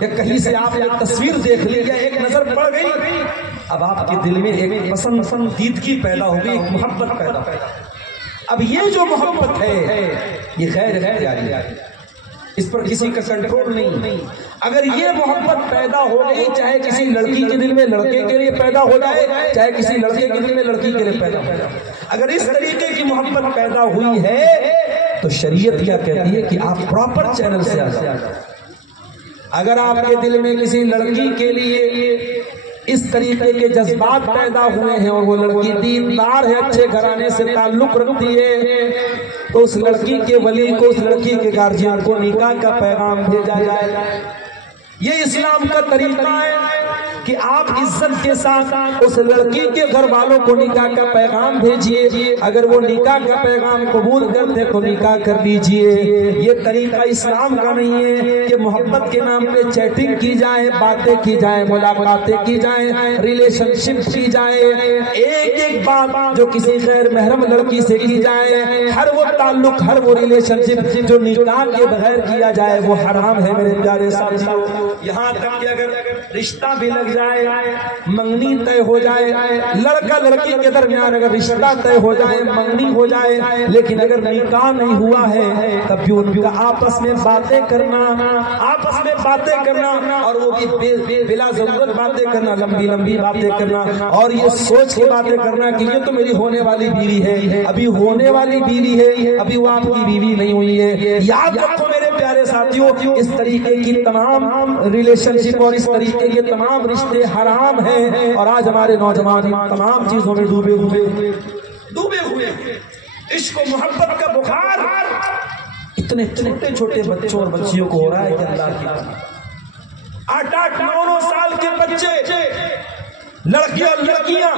یا کہیں سے آپ نے تصویر دیکھ لی یا ایک نظر پڑ گئی، اب آپ کے دل میں ایک پسندیدگی پیدا ہو گئی، ایک محبت پیدا ہو گئی۔ اب یہ جو محبت ہے یہ غیر اختیاری ہے، اس پر کسی کا کنٹرول نہیں۔ اگر یہ محبت پیدا ہو گئی، چاہے کسی لڑکی کے دل میں لڑکے کے لیے پیدا ہو جائے، چاہے کسی لڑکے کے دل میں لڑکی کے لیے پیدا ہو جائے، اگر اس طریقے کی محبت پیدا ہوئی ہے تو شریعت کیا کہتی ہے کہ آپ پراپر چینل سے آ جائیں۔ اگر آپ کے دل میں کسی لڑکی کے لیے اس طریقے کے جذبات پیدا ہوئے ہیں اور وہ لڑکی دیندار ہے، اچھے گھرانے سے تعلق رکھتی ہے، تو اس لڑکی کے ولی کو، اس لڑکی کے گارجین کو نکاح کا پیغام بھیجا جائے۔ یہ اسلام کا طریقہ ہے کہ آپ عزت کے ساتھ اس لڑکی کے گھر والوں کو نکاح کا پیغام بھیجیے، اگر وہ نکاح کا پیغام قبول کرتے تو نکاح کر لیجیے۔ یہ طریقہ اسلام کا نہیں ہے کہ محبت کے نام پہ چیٹنگ کی جائے، باتیں کی جائیں، ملاقاتیں کی جائیں، ریلیشن شپ کی جائے، ایک ایک بات جو کسی غیر محرم لڑکی سے کی جائے، ہر وہ تعلق، ہر وہ ریلیشن شپ جو نکاح کے بغیر کیا جائے وہ حرام ہے میرے پیارے ساتھیوں۔ یہاں تک کہ اگر رشتہ بھی لگ جائے، منگنی طے ہو جائے، لڑکا لڑکی کے درمیان اگر رشتہ طے ہو جائے، منگنی ہو جائے، لیکن اگر نکاح نہیں ہوا ہے تب بھی ان کا آپس میں باتیں کرنا، آپس میں باتیں کرنا، اور وہ بھی بلا ضرورت باتیں کرنا، لمبی لمبی باتیں کرنا، اور یہ سوچ کے باتیں کرنا کہ یہ تو میری ہونے والی بیوی ہے، ابھی ہونے والی بیوی ہے، ابھی وہ آپ کی بیوی نہیں ہوئی ہے۔ یاد رکھو میرے پیارے ساتھیوں، اس طریقے کی تمام ریلیشن شپ اور اس طریقے کے تمام رشتے حرام ہیں، اور آج ہمارے نوجوان تمام چیزوں میں ڈوبے ہوئے۔ عشق و محبت کا بخار اتنے چھوٹے چھوٹے بچوں اور بچیوں کو ہو رہا ہے کہ اللہ کی 8-8 9 سال کے بچے، لڑکی اور لڑکیاں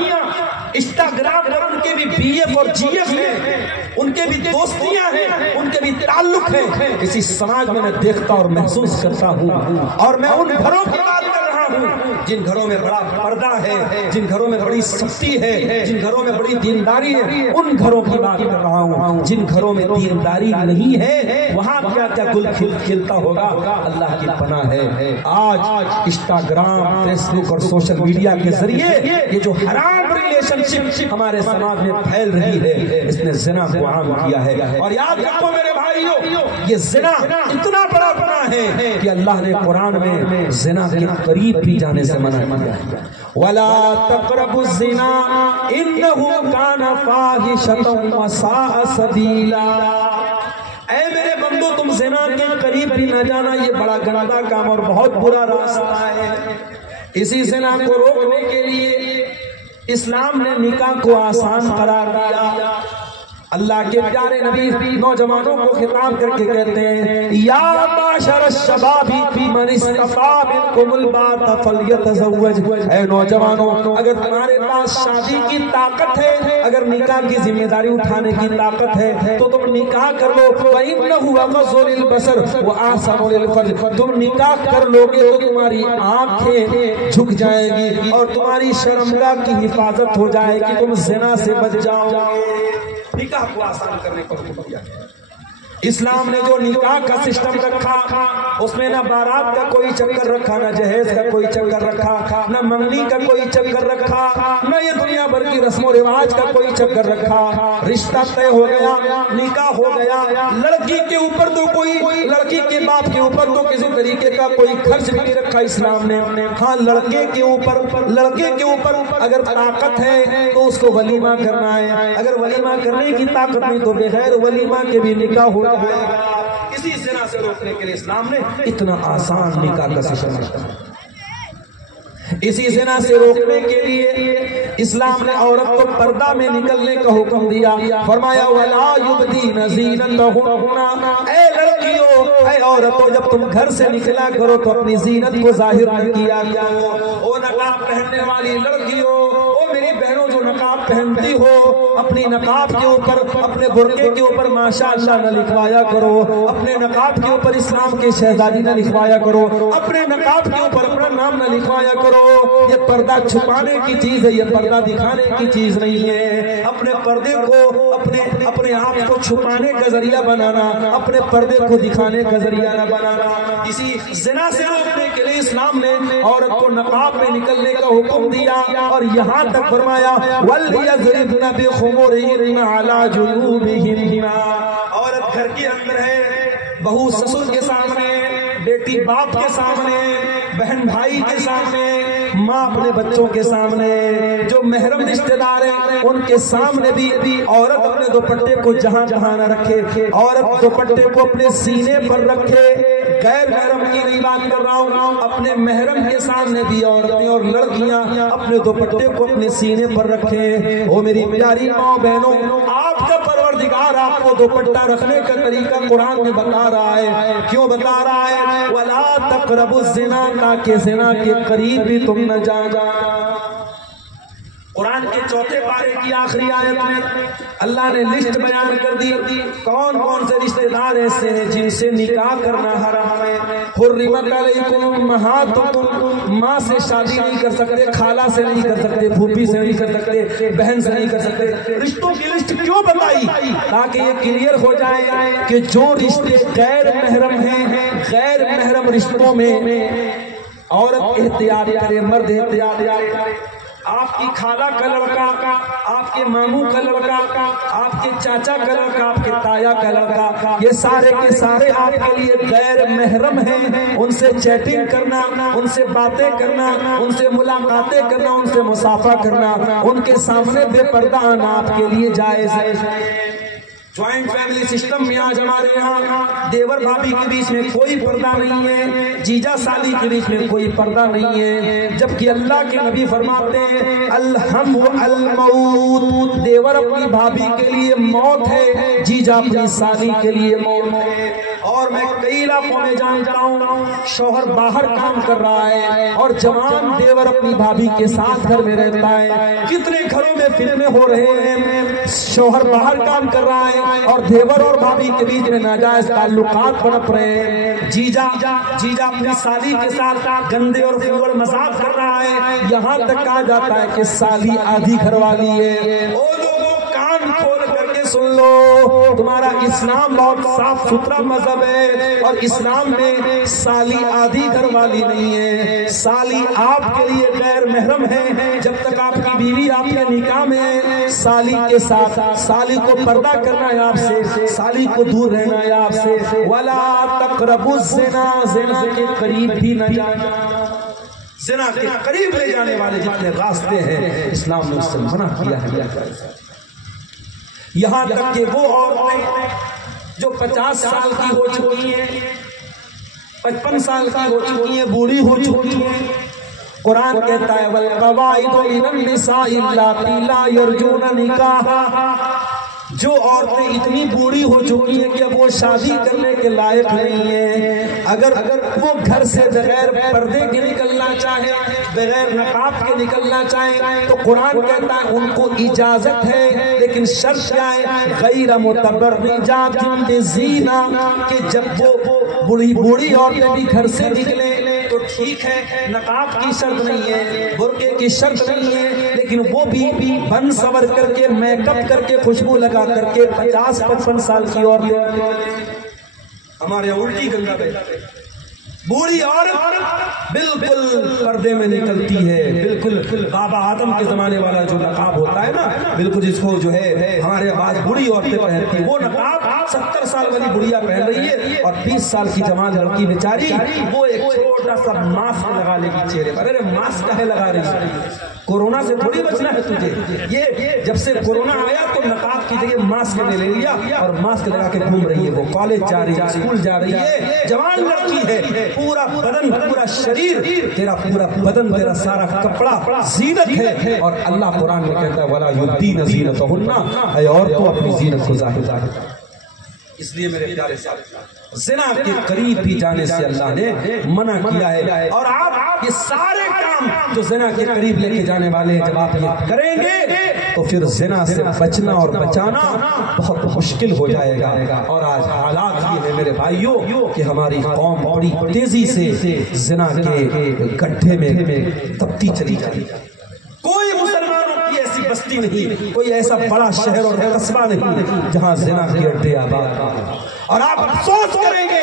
انسٹاگرام پر ان کے بھی بی ایف اور جی ایف ہیں، ان کے بھی دوستیاں ہیں، ان کے بھی تعلق ہیں۔ اسی سماج میں دیکھتا اور محسوس کرتا ہوں، اور میں ان گھروں کی بات کر رہا ہوں جن گھروں میں بڑا پردہ ہے، جن گھروں میں بڑی سختی ہے، جن گھروں میں بڑی دینداری ہے، ان گھروں کی بات کر رہا ہوں۔ جن گھروں میں دینداری نہیں ہے وہاں کیا کیا گل کھلتا ہوگا، اللہ کی پناہ ہے۔ آج انسٹاگرام، فیس بک اور سوشل میڈیا کے ذریعے یہ جو حرام ریلیشن شپ ہمارے سماج میں پھیل رہی ہے، اس نے زنا کو عام کیا ہے۔ اور یاد رکھو میرے بھائیوں، یہ زنا اتنا بڑا گناہ ہے کہ اللہ نے قرآن میں زنا کے قریب بھی جانے سے منع کیا، وَلَا تَقْرَبُوا الزِّنَا إِنَّهُ كَانَ فَاحِشَةً وَسَاءَ سَبِيلًا۔ اے میرے بندو، تم زنا کے قریب بھی نہ جانا، یہ بڑا گندا کام اور بہت برا راستہ ہے۔ اسی زنا کو روکنے کے لیے اسلام نے نکاح کو آسان قرار دیا۔ اللہ کے پیارے نبی نوجوانوں کو خطاب کر کے کہتے ہیں یا معاشر الشباب من استطاع منکم الباءۃ فلیتزوج، اے نوجوانوں اگر تمہارے پاس شادی کی طاقت ہے، اگر نکاح کی ذمہ داری اٹھانے کی طاقت ہے تو تم نکاح کر لو، فإنہ اغض للبصر واحسن للفرج، تم نکاح کر لو گے تو تمہاری آنکھیں جھک جائیں گی اور تمہاری شرمگاہ کی حفاظت ہو جائے گی، تم زنا سے بچ جاؤ گے۔ نکاح کو آسان کرنے کا حکم دیا ہے۔ اسلام نے جو نکاح کا سسٹم رکھا اس میں نہ بارات کا کوئی چکر رکھا، نہ جہیز کا کوئی چکر رکھا، نہ منگنی کا کوئی چکر رکھا، نہ یہ دنیا بھر کی رسم و رواج کا کوئی چکر رکھا۔ رشتہ طے ہو گیا، نکاح ہو گیا، لڑکی کے اوپر تو کوئی، لڑکی کے باپ کے اوپر تو کسی طریقے کا کوئی خرچ بھی نہیں رکھا اسلام نے۔ ہاں لڑکے کے اوپر اگر طاقت ہے تو اس کو ولیمہ کرنا ہے، اگر ولیمہ کرنے کی طاقت نہیں تو بغیر ولیمہ کے بھی نکاح ہو جائے گا۔ اسی زنا سے روکنے کے لیے اسلام نے اتنا آسان نکاح کا سسٹم رکھا۔ اسی زنا سے روکنے کے لیے اسلام نے عورت کو پردہ میں نکلنے کا حکم دیا، فرمایا وَلَا يُبْدِينَ زِينَتَهُنَّ، اے لڑکیوں، اے عورتوں، جب تم گھر سے نکلا کرو تو اپنی زینت کو ظاہر نہ کیا کرو۔ او نقاب پہننے والی لڑکیوں، او میری بہنوں جو نقاب پہنتی ہو، اپنی نقاب کے اوپر، اپنے برقعے کے اوپر ماشاءاللہ نہ لکھوایا کرو، اپنے نقاب کے اوپر اسلام کی شہزادی نہ لکھوایا کرو، اپنے نقاب کے اوپر اپنا نام نہ لکھوایا کرو۔ یہ پردہ چھپانے کی چیز ہے، یہ پردہ دکھانے کی چیز نہیں ہے۔ اپنے پردے کو اپنے آپ کو چھپانے کا ذریعہ بنانا، اپنے پردے کو دکھانے کا ذریعہ نہ بنانا۔ اسی زنا سے روکنے کے لیے اسلام نے عورت کو نقاب میں نکلنے کا حکم دیا اور یہاں تک فرمایا وَلْيَضْرِبْنَ بِخُمُرِهِنَّ عَلَى جُنُوبِهِنَّ، عورت گھر کے اندر ہے، بہو سسر کے سامنے، بیٹی باپ کے سامنے، بہن بھائی کے سامنے، ماں اپنے بچوں کے سامنے، جو محرم رشتہ دار ہیں ان کے سامنے بھی عورت اپنے دوپٹے کو جہاں جہاں نہ رکھے، عورت دوپٹے کو اپنے سینے پر رکھے۔ غیر محرم کی نہیں بات کر رہا ہوں، اپنے محرم کے سامنے بھی عورتیں اور لڑکیاں اپنے دوپٹے کو اپنے سینے پر رکھیں۔ او میری پیاری ماں بہنوں، آپ کا پروردگار آپ کو دوپٹہ رکھنے کا طریقہ قرآن میں بتا رہا ہے۔ کیوں بتا رہا ہے؟ وَلَا تَقْرَبُوا الزِّنَا، تاکہ زنا کے قریب بھی تم نہ جانا۔ قرآن کے چوتھے پارے کی آخری آیت میں اللہ نے لسٹ بیان کر دی کون کون سے رشتہ دار ایسے ہیں جن سے نکاح کرنا حرام ہے۔ حرمت علیکم امہاتکم، ماں سے شادی نہیں کر سکتے، خالہ سے نہیں کر سکتے، پھوپھی سے نہیں کر سکتے، بہن سے نہیں کر سکتے۔ رشتوں کی لسٹ کیوں بتائی؟ تاکہ یہ کلیئر ہو جائے کہ جو رشتے غیر محرم ہیں، غیر محرم رشتوں میں عورت احتیاط کرے، مرد احتیاط کرے۔ آپ کی خالہ کا لڑکا، آپ کے ماموں کا لڑکا، آپ کے چاچا کا لڑکا، آپ کے تایا کا لڑکا، یہ سارے کے سارے آپ کے لیے غیر محرم ہیں۔ ان سے چیٹنگ کرنا، ان سے باتیں کرنا، ان سے ملاقاتیں کرنا، ان سے مصافحہ کرنا، ان کے سامنے بے پردہ آنا آپ کے لیے جائز ہے۔ جوائنٹ فیملی سسٹم میں آج ہمارے یہاں دیور بھابھی کے بیچ میں کوئی پردہ نہیں ہے، جیجا سالی کے بیچ میں کوئی پردہ نہیں ہے، جبکہ اللہ کے نبی فرماتے ہیں الحم الموت، دیور اپنی بھابھی کے لیے موت ہے، جیجا اپنی سالی کے لیے موت ہے۔ اور میں کئی علاقوں میں جانتا ہوں شوہر باہر کام کر رہا ہے اور جوان دیور اپنی بھابھی کے ساتھ گھر میں رہتا ہے۔ کتنے گھروں میں فلمیں ہو رہے ہیں، شوہر باہر کام کر رہا ہے اور دیور اور بھابھی کے بیچ میں ناجائز تعلقات پنپ رہے ہیں۔ جیجا اپنی سالی کے ساتھ گندے اور فضول مذاق کر رہا ہے، یہاں تک کہا جاتا ہے کہ سالی آدھی گھر والی ہے۔ او لوگوں کان کھول کر کے سن لو، تمہارا اسلام بہت صاف ستھرا مذہب ہے اور اسلام میں سالی آدھی گھر والی نہیں ہے، سالی آپ کے لیے غیر محرم ہے۔ جب تک آپ کی بیوی آپ کے نکاح میں ہے، سالی کے ساتھ سالی کو پردہ کرنا ہے آپ سے، سالی کو دور رہنا ہے آپ سے۔ وَلَا تَقْرَبُوا الزِّنَا، زنا کے قریب بھی نہ جانا۔ زنا کے قریب لے جانے والے جتنے راستے ہیں اسلام نے اس سے منع کیا ہے۔ یہاں تک کہ وہ عورتیں جو 50 سال کی ہو چکی ہیں، 55 سال کی ہو چکی ہیں، بوڑھی ہو چکی ہیں، قرآن کہتا ہے وَالْقَوَاعِدُ مِنَ النِّسَاءِ اللَّاتِي لَا يَرْجُونَ نِكَاحًا، جو عورتیں اتنی بوڑھی ہو چکی ہیں کہ اب وہ شادی کرنے کے لائق نہیں ہیں، اگر وہ گھر سے بغیر پردے کے نکلنا چاہیں، بغیر نقاب کے نکلنا چاہیں تو قرآن کہتا ہے ان کو اجازت ہے، لیکن شرط کیا ہے؟ غیر متبرجات بزینہ، کہ جب وہ بوڑھی عورتیں بھی گھر سے نکلیں تو ٹھیک ہے، نقاب کی شرط نہیں ہے، برقعے کی شرط نہیں ہے، لیکن وہ بھی بن سور کر کے، میک اپ کر کے، خوشبو لگا کر کے 50-55 سال کی عورتیں، ہمارے الٹی گنگا بہتی ہے، بوڑھی عورت بالکل پردے میں نکلتی ہے، بالکل بابا آدم کے زمانے والا جو نقاب ہوتا ہے نا، بالکل جس کو جو ہے ہمارے بعض بوڑھی عورتیں پہنتی ہیں، وہ نقاب 70 سال والی بڑھیا پہن رہی ہے، اور 20 سال کی جوان لڑکی بیچاری وہ ایک چھوٹا سا ماسک لگا لے گی چہرے پر۔ ارے ماسک کہے لگا رہی ہے؟ کورونا سے تھوڑی بچنا ہے تجھے، یہ جب سے کورونا آیا تو نقاب کی جگہ ماسک نے لے لیا اور ماسک لگا کے گھوم رہی ہے، وہ کالج جا رہی ہے، اسکول جا رہی ہے، جوان لڑکی ہے، پورا بدن، پورا شریر تیرا، پورا بدن تیرا، سارا کپڑا زینت ہے، اور اللہ قرآن میں کہتا ہے وَلَا يُبْدِينَ زِينَتَهُنَّ، اے عورتوں اپنی زینت کو ظاہر کرو۔ اس لیے میرے پیارے ساتھ زنا کے قریب بھی جانے سے اللہ نے منع کیا ہے، اور آپ یہ سارے کام جو زنا کے قریب لے کے جانے والے ہیں جب آپ یہ کریں گے تو پھر زنا سے بچنا اور بچانا بہت مشکل ہو جائے گا۔ اور آج حالات یہ ہے میرے بھائیوں کہ ہماری قوم بڑی تیزی سے زنا کے گڈھے میں تپتی چلی جاتی ہے۔ کوئی مسلمانوں کی ایسی بستی نہیں، کوئی ایسا بڑا شہر اور قصبہ نہیں جہاں زنا کے اڈے آباد ہیں۔ اور آپ افسوس کریں گے،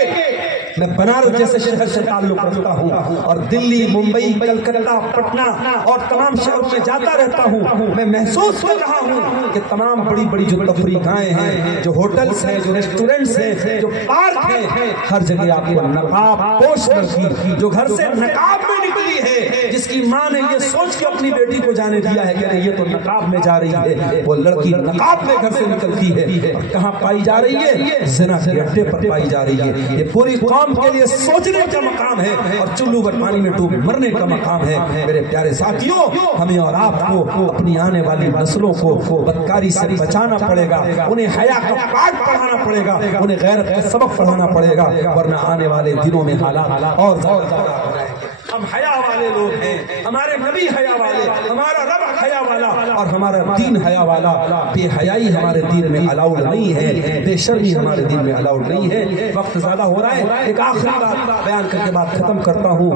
میں بنارس جیسے شہر سے تعلق رکھتا ہوں اور دلی، ممبئی، کلکتہ، پٹنہ اور تمام شہروں میں جاتا رہتا ہوں، میں محسوس کر رہا ہوں کہ تمام بڑی بڑی جو تفریح گاہیں ہیں، جو ہوٹلز ہیں، جو ریسٹورنٹس ہیں، جو پارک ہیں، ہر جگہ آپ کو نقاب پوش لڑکی جو گھر سے نقاب میں نکلی ہے، جس کی ماں نے یہ سوچ کے اپنی بیٹی کو جانے دیا ہے کہ یہ تو نقاب میں جا رہی ہے، وہ لڑکی نقاب میں گھر سے نکلتی ہے، کہاں پائی جا رہی ہے؟ زنا کے اڈے پر پائی جا رہی ہے۔ یہ پوری قوم کے لیے سوچنے کا مقام ہے اور چلو بھر پانی میں ڈوب مرنے کا مقام ہے۔ میرے پیارے ساتھیوں، ہمیں اور آپ کو اپنی آنے والی نسلوں کو بدکاری سے بچانا پڑے گا، انہیں حیا کا پاٹ پڑھانا پڑے گا، انہیں غیرت کا سبق پڑھانا پڑے گا، ورنہ آنے والے دنوں میں حالات اور زیادہ ہو جائیں گے۔ ہم حیا والے لوگ ہیں، ہمارے نبی حیا والے، ہمارا رب حیا والا اور ہمارا دین حیا والا۔ بے حیائی ہمارے دین میں الاؤڈ نہیں ہے، بے شرمی ہمارے دین میں الاؤڈ نہیں ہے۔ وقت زیادہ ہو رہا ہے، ایک آخری بات بیان کر کے بات ختم کرتا ہوں۔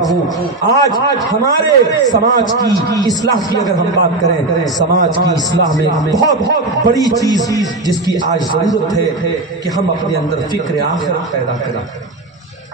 آج ہمارے سماج کی اصلاح کی اگر ہم بات کریں، سماج کی اصلاح میں بہت بڑی چیز جس کی آج ضرورت ہے کہ ہم اپنے اندر فکر آخرت پیدا کریں۔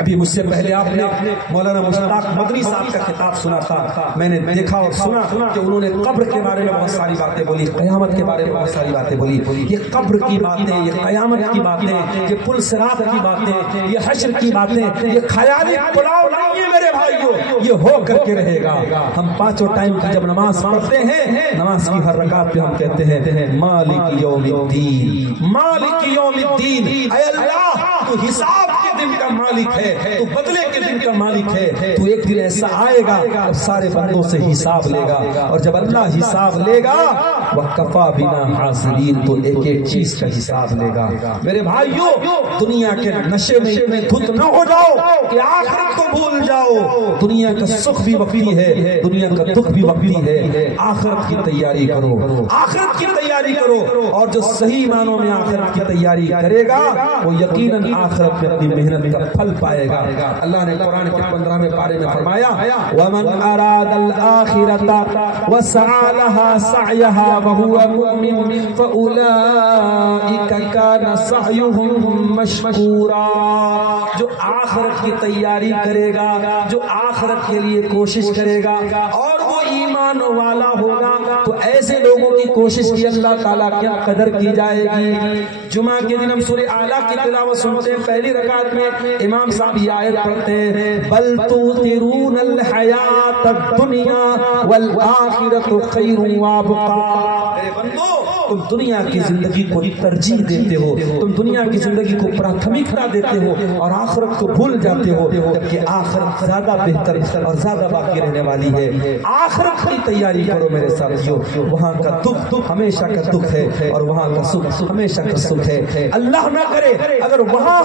ابھی مجھ سے پہلے آپ نے مولانا مشتاق مدنی صاحب کا خطاب سنا تھا، میں نے دیکھا اور سنا کہ انہوں نے قبر کے بارے میں بہت ساری باتیں بولی، قیامت کے بارے میں بہت ساری باتیں بولی۔ یہ قبر کی باتیں، یہ قیامت کی باتیں، یہ پل صراط کی باتیں، یہ حشر کی باتیں، یہ خیالی پلاؤ نہیں ہے میرے بھائیوں، یہ ہو کر کے رہے گا۔ ہم پانچوں ٹائم کی جب نماز پڑھتے ہیں، نماز کی ہر رکعت پہ ہم کہتے ہیں مالک یوم الدین، مالک یوم الدین، اے اللہ تو حساب کے دن کا مالک ہے، تو بدلے کے دن کا مالک ہے، تو ایک دن ایسا آئے گا جب سارے بندوں سے حساب لے گا، اور جب اللہ حساب لے گا وَكَفَى بِنَا حَاصِرِينَ تو ایک ایک چیز کا حساب لے گا۔ میرے بھائیوں، دنیا کے نشے میں اتنے دھت نہ ہو جاؤ کہ آخرت کو بھول جاؤ۔ دنیا کا سکھ بھی وقتی ہے، دنیا کا دکھ بھی وقتی ہے، آخرت کی تیاری کرو، آخرت کی تیاری کرو، اور جو صحیح معنوں میں آخرت کی تیاری کرے گا وہ یقیناً آخرت میں اپنی محنت کا پھل پائے گا۔ اللہ نے قرآن کے 15ویں پارے میں فرمایا وَمَنْ أَرَادَ الْآخِرَةَ وَسَعَى لَهَا سَعْيَهَا وَهُوَ مُؤْمِنٌ فَأُولَئِكَ كَانَ سَعْيُهُمْ مَشْكُورًا۔ جو آخرت کی تیاری کرے گا، جو آخرت کے لیے کوشش کرے گا اور وہ ایمان والا ہوگا، تو ایسے لوگوں کی کوشش کی اللہ تعالیٰ کیا قدر کی جائے گی۔ جمعہ کے دن ہم سورہ اعلیٰ کی تلاوت سنتے ہیں، پہلی رکعت میں امام صاحب یہ آیت پڑھتے ہیں بل تؤثرون الحیات الدنیا والآخرۃ خیر وابقا۔ میرے بندو، تم دنیا کی زندگی کو ترجیح دیتے ہو، تم دنیا کی زندگی کو پراتھمکتا دیتے ہو اور آخرت کو بھول جاتے ہو، جبکہ آخرت زیادہ بہتر اور زیادہ باقی رہنے والی ہے۔ آخرت کی تیاری کرو میرے ساتھیوں، وہاں کا دکھ ہمیشہ کا دکھ ہے اور وہاں کا سکھ ہمیشہ کا سکھ ہے۔ اللہ نہ کرے اگر وہاں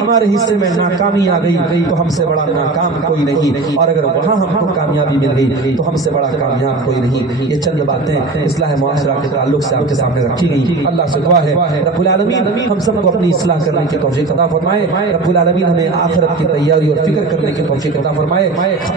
ہمارے حصے میں ناکامی آ گئی تو ہم سے بڑا ناکام کوئی نہیں، اور اگر وہاں ہم کو کامیابی مل گئی تو ہم سے بڑا کامیاب کوئی نہیں۔ یہ چند باتیں اصلاح معاشرہ کے تعلق سے آپ کے سامنے رکھی گئی۔ اللہ سے دعا ہے رب العالمین ہم سب کو اپنی اصلاح کرنے کی توفیق عطا فرمائے، رب العالمین ہمیں آخرت کی تیاری اور فکر کرنے کی توفیق عطا فرمائے۔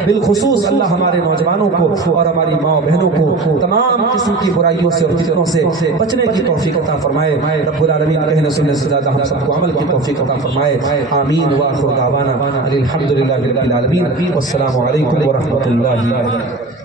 بالخصوص اللہ ہمارے نوجوانوں کو اور ہماری ماں بہنوں کو تمام قسم کی برائیوں سے اور فتنوں سے بچنے کی توفیق عطا فرمائے، رب العالمین کہنے سننے سے زیادہ ہم سب کو عمل کی توفیق عطا فرمائے۔ آمین وآخر دعوانا الحمدللہ رب العالمین، والسلام علیکم ورحمۃ اللہ وبرکاتہ۔